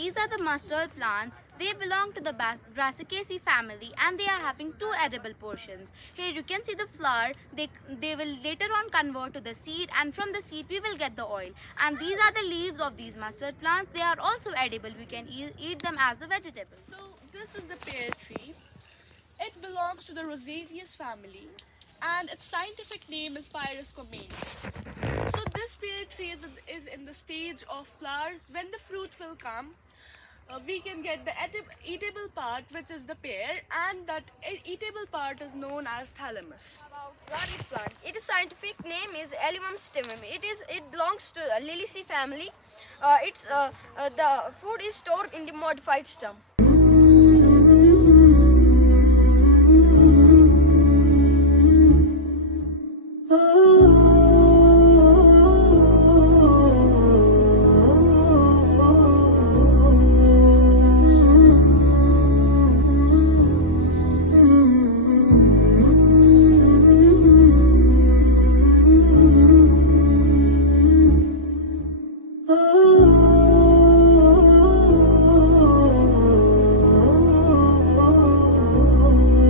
these are the mustard plants. They belong to the Brassicaceae family and they are having two edible portions. Here you can see the flower. They will later on convert to the seed, and from the seed we will get the oil. And these are the leaves of these mustard plants. They are also edible. We can eat them as the vegetable. So this is the pear tree. It belongs to the Rosaceae family and its scientific name is Pyrus communis. So this pear tree is in the stage of flowers. When the fruit will come, we can get the eatable part, which is the pear, and that eatable part is known as thalamus. About garlic plant. Its scientific name is Elimum stemum. It belongs to Liliaceae family. The food is stored in the modified stem.